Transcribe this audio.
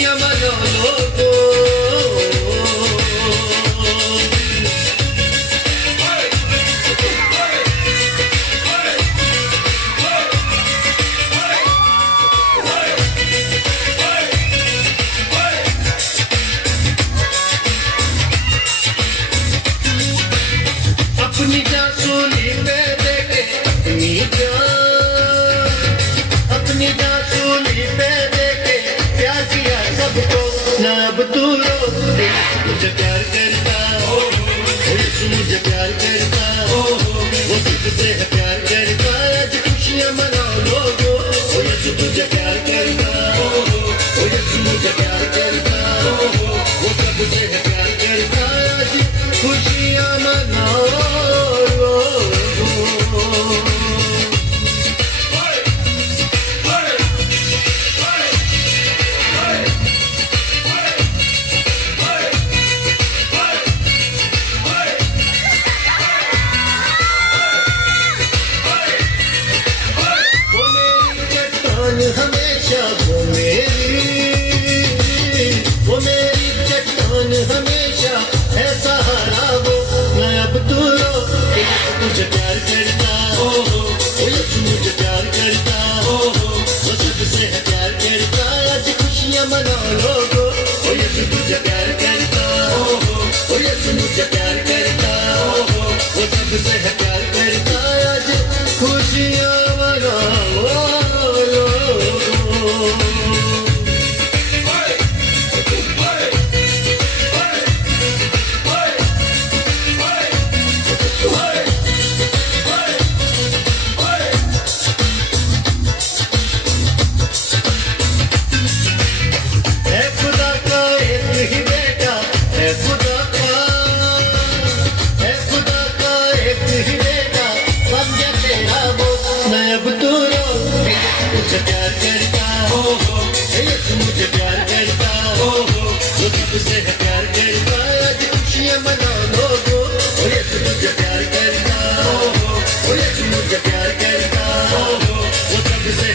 खुशियाँ मना लोगो। अपनी जान सूली पे देके अपनी जान सूली पे देके प्यार किया सबको। ना अब तू रो, मुझे प्यार करता, मुझे प्यार करता, वो तुझसे है प्यार करता। आज खुशियाँ मनाओ लोगो, वो यीशु तुझे प्यार करता, वो यीशु मुझे प्यार करता, वो सबसे है प्यार करता। आज खुशियाँ मनाओ लोगो। हमेशा वो मेरी चट्टान हमेशा है सहारा वो। मैं अब तू रो, तुझे प्यार करता, वो यीशु मुझे प्यार करता, वो सबसे है प्यार करता। आज खुशियाँ मनाओ लोगो, वो यीशु तुझे प्यार करता, वो यीशु मुझे प्यार करता, वो सबसे है प्यार करता। आज खुशियाँ मनाओ लोगो। मुझे प्यार करता, यीशु मुझे प्यार करता, वो सबसे है प्यार करता। आज खुशियाँ मनाओ लोगो, यीशु मुझे प्यार करता, यीशु मुझे प्यार करता, वो सबसे